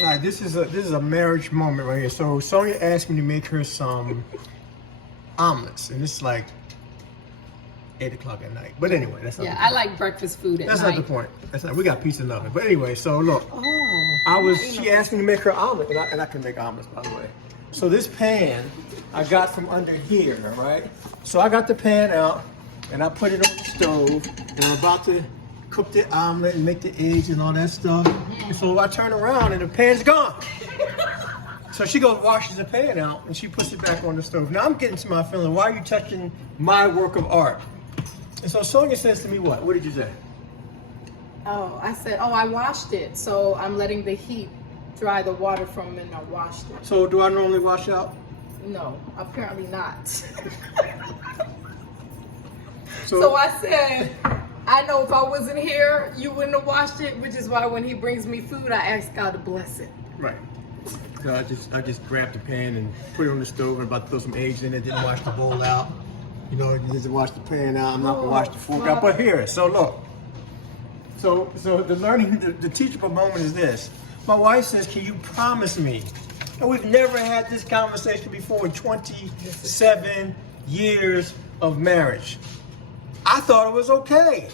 All right, this is a marriage moment right here. So Sonia asked me to make her some omelets, and it's like 8 o'clock at night. But anyway, that's not. Yeah, the I point. like breakfast food at That's night. not the point. That's not. We got pizza and oven. But anyway, so look, Oh. she asked me to make her omelet, and I can make omelets, by the way. So this pan I got from under here, right? So I got the pan out, and I put it on the stove, and I'm about to cook the omelet and make the eggs and all that stuff. And so I turn around, and the pan's gone. So she goes, washes the pan out, and she puts it back on the stove. Now I'm getting to my feeling, why are you touching my work of art? And so Sonia says to me, what? What did you say? Oh, I said, oh, I washed it. So I'm letting the heat dry the water from it and I washed it. So do I normally wash out? No, apparently not. So, So I said, I know if I wasn't here, you wouldn't have washed it, which is why when he brings me food, I ask God to bless it. right. So I just grabbed the pan and put it on the stove and about to throw some eggs in it. Didn't wash the bowl out. You know, just wash the pan out. I'm not gonna wash the fork out. But here, so look. So the teachable moment is this. My wife says, "Can you promise me?" And we've never had this conversation before in 27 years of marriage. I thought it was okay.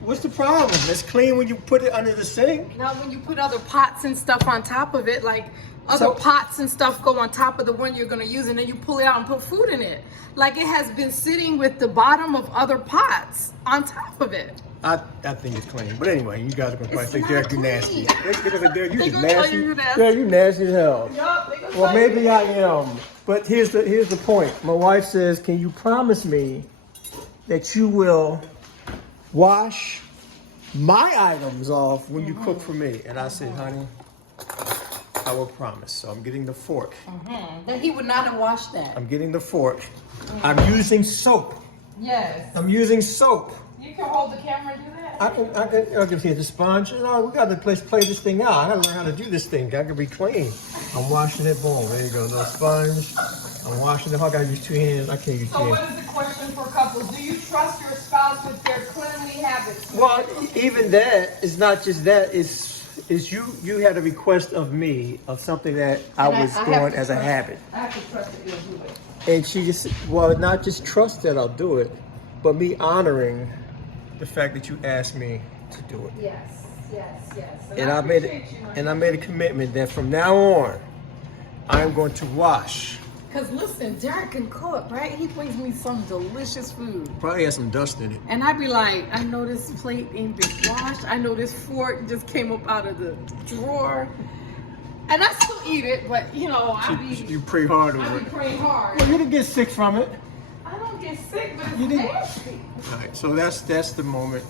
What's the problem? It's clean when you put it under the sink. Now, when you put other pots and stuff on top of it, like other So- pots and stuff go on top of the one you're gonna use, and then you pull it out and put food in it. Like it has been sitting with the bottom of other pots on top of it. I think it's clean. But anyway, you guys are gonna probably It's think, not Derek, you nasty. clean. They're gonna say, Derek, you They just gonna tell nasty. you you nasty. Derek, you nasty as hell. Yup, they gonna Well, tell you maybe I am. But here's the point. My wife says, "Can you promise me that you will wash my items off when you cook for me?" And I said, "Honey, I will promise." So I'm getting the fork. that he would not have washed that. I'm getting the fork. I'm using soap. Yes. I'm using soap. You can hold the camera and do that? I can see the sponge. No, we got to play this thing out. I got to learn how to do this thing. I can be clean. I'm washing it. Boom. There you go. No sponge. I'm washing it. I got to use 2 hands. I can't use 2 So hands. what is the question for couples? Do you trust your spouse with their cleanly habits? Well, even that is not just that. Is you had a request of me of something that I And was have doing to as a trust- habit, I have to trust that you'll do it. and she just not just trust that I'll do it, but me honoring the fact that you asked me to do it. Yes, yes, yes. And I made a commitment that from now on, I'm going to wash. Because listen, Derek can cook, right? He brings me some delicious food. Probably has some dust in it. And I'd be like, I know this plate ain't been washed. I know this fork just came up out of the drawer. And I still eat it, but you know, You pray hard I over be it. praying hard. Well, you didn't get sick from it. I don't get sick, but You it's didn't- nasty. All right, so that's the moment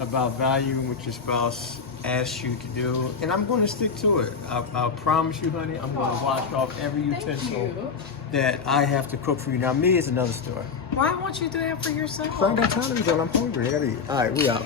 about valuing what your spouse asks you to do, and I'm going to stick to it. I'll promise you, honey, I'm going to wash off every Thank utensil you. that I have to cook for you. Now, me is another story. Why won't you do that for yourself? So I ain't got time to be done. I'm hungry. I gotta eat. All right, we out.